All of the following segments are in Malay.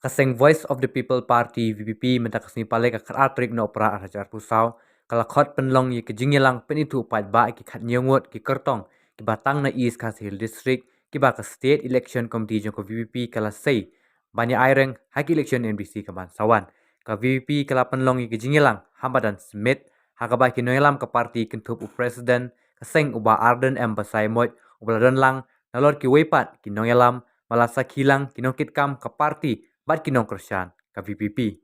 Kaseng Voice of the People Party VPP mentakasni pale ka atrik no pra arajar pusau kala khot penlong yi kejingilang penitu upat ba ki khat nyongot ki kertong ki batang na East Kashil District ki ba ka State Election Committee jong ko VPP kala sei banyak aireng hak election NBC ka ban sawan ka VPP kala penlong yi kejingilang Hamadan Smith haka ba ki noelam ka parti kentup u president kaseng uba Arden Embasai moj ubaladan lang nalor ki wepat ki noelam malasa kilang kinongkit kam ka parti bat kinong Kristyan ka VPP.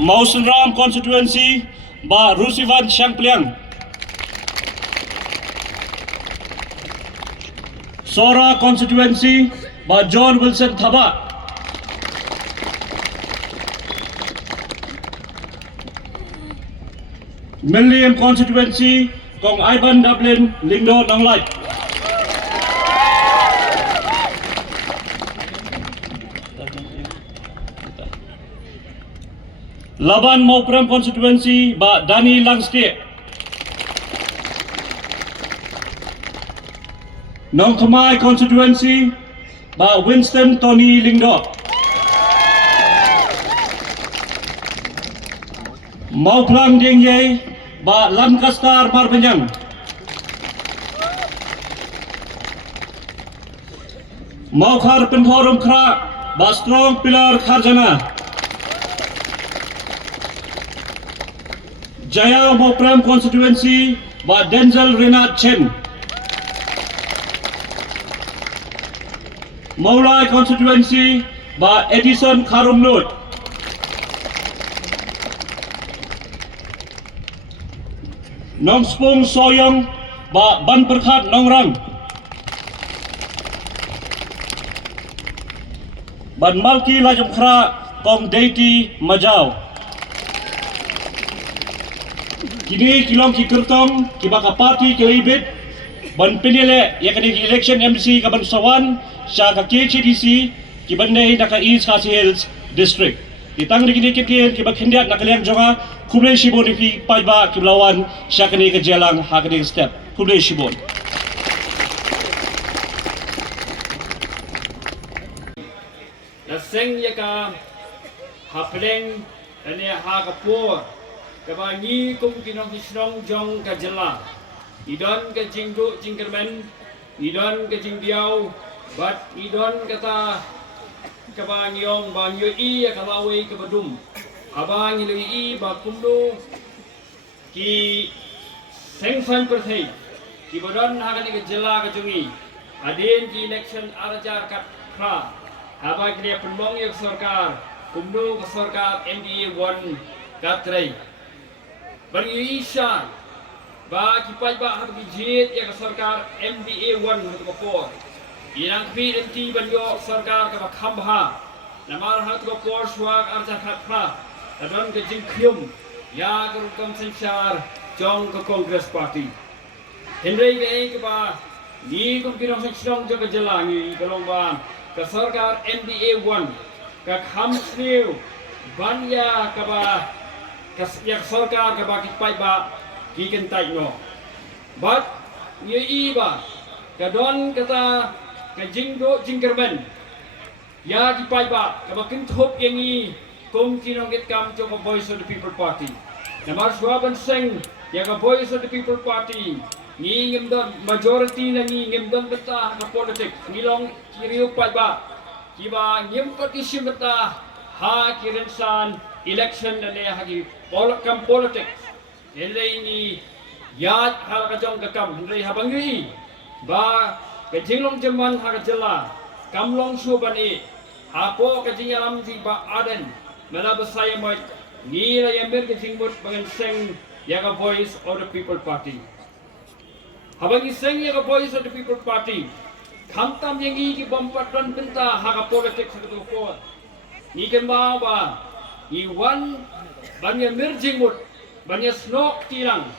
Mausenram constituency ba Rusivan Shangpliang. Sora constituency ba John Wilson Thaba. Milliam constituency kong Ivan Dublin Lingdo Nanglai. Laban Mopram constituency ba Dani Langste. Nongkamai constituency ba Winston Tony Lingdo. Mauplang Dengye ba Lancaster Marbenyang. Maukar Penforum Kra ba Strong Pillar Kharjana. Jaya Mopram constituency ba Denzel Renat Chen. Maulai constituency ba Edison Karumnut. Nongspung Soyong ba Ban Perkhat Nongrang. Ban Malki Lajum Khra Kong Deiti Majau. Kini kilong ki kertong ki baka parti ki leibit ban penile ya kani ki election MC ka ban sawan sya ka KCDC ki bandai na ka East Khasi Hills district kitang dikini kit ki bak hindiat na kaliang jonga kumle shibon fi paiba ki lawan sya kani ka jelang ha kani step kumle shibon Naseng ya ka hapleng ane ha ka por kabangi kum kinong kisnong jong ka jela idon ka jingdu jingkermen idon ka jingdiau bat idon kata kabanyong banyo i kalawe ka badum abang ilu i ba kumdu ki sengsan perthei ki badon hakani ka jela ka jungi adin ki election arajar ka kra abang kini penmong ya sarkar kumdu ka sarkar NDA 1 katrei bagi Isha ba kipai ba hak bijit ya sarkar MDA 1 hak ko ilang PNT banyo sarkar ka khambha namar hak ko por swag arja khatha adon ke jingkhyum ya ka kam sanchar jong ka Congress party henrei ge ke ba ni kum pinong sanchong jo ka jalangi kalong ba ka sarkar MDA 1 ka khamsniu banya ka ba yak sarkar ka bakit pai ba kiken tai no but ye iba ka don kata ka jingdo jingkerben ya ki pai ba ka bakin thop yengi kong kinong get kam to Voice of the People Party namar swaban seng ya ka Voice of the People Party ni ngem don majority na ni ngem don beta ka politik ngilong kiriu pai ba kiba ngem petition beta ha kirensan election na ne hagi kam politics henry ni yat hal ka jong ka kam henry habang yi ba ka jinglong jaman ha ka jela kamlong suban e apo ka jingalam di ba aden mala basaya mo ni la yamber ka jingmut bangan seng ya ka Voice of the People Party habang yi seng ya ka Voice of the People Party khamtam yengi ki bompatran benta ha ka politics ka ko ni kan ba iwan banyak merjingmut banyak snok tilang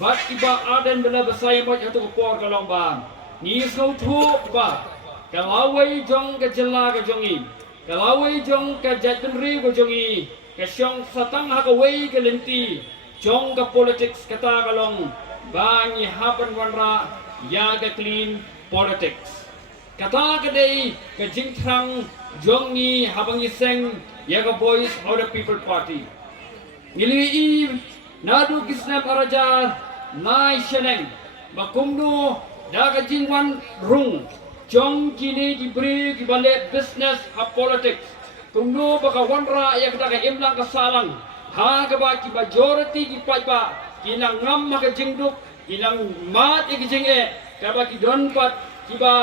bat iba aden bela basaya mo hatu por kalong ba ni so thu ba kalawai jong ka jela ka jongi kalawai jong ka jatbenri ka jongi ka syong satang ha ka wei ka lenti jong ka politics kata kalong ba ni hapan wanra ya ka clean politics kata kadai ke jing trang jong ni habang iseng ya ka voice of the people party ngili nadu kisna parajar nai sheneng makumno da ka jingwan rung jong kini diberi di balik business ha politics kumno baka wanra ya ka imlang kasalang ha ka ba ki majority ki paipa kinang ngam maka jingduk kinang mat ki jinge ka ba ki don pat ki ba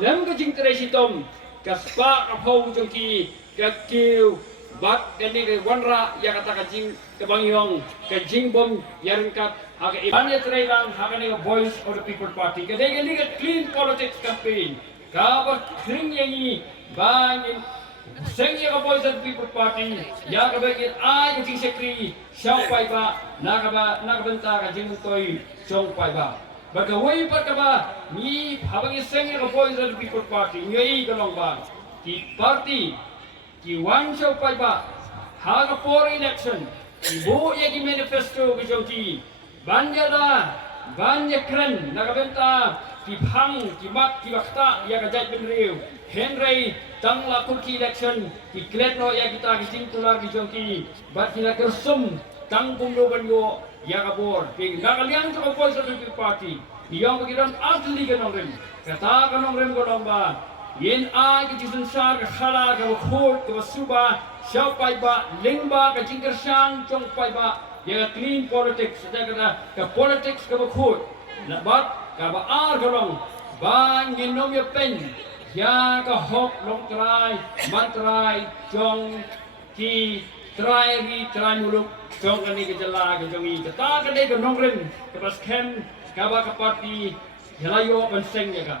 lem ka jing tresitom ka spa ka phau jong ki ka kiu bat kani ke wanra ya kata ka jing ke bangyong ka jing bom yarengkat aga ibanya trailang haga ni voice of the people party ka dai ni ka clean politics campaign ka ba kring yangi bangin Sengya ka voice of the people party ya ka ba kit ay jing sekri siaw pai ba nakabenta ka jing toy chong pai ba baga wei pa ka ba ni habang sengya ka voice of the people party ngei ka long ba ki party ki wan siaw pai ba haga for election ki bo ya ki manifesto ki jong ki banya kren nakabenta ki phang ki mat ki bakta ya ka jai ben riu henry tang la kurki election ki klet no ya kita ki jing tular ki jong ki bat ki la kersum tang punglo ban yo ya ka bor ki nakaliang to voice of the party yang begiran asli ka nong rem kata ka nong rem ko nong ba yin a ki jisun sar ka khala ka khot ka suba siaw pai ba lingba ka jingker sang chong pai ba ya clean politics ada kata ka politics ka khot na bat ka ba ar ka long ba nginom ya pen ya ka hop long try man try chong ki try muluk chong kani ke jala ke jongi kata ka dei ka nong rem ka pas kem ka ba ka party helayo ban seng ya ka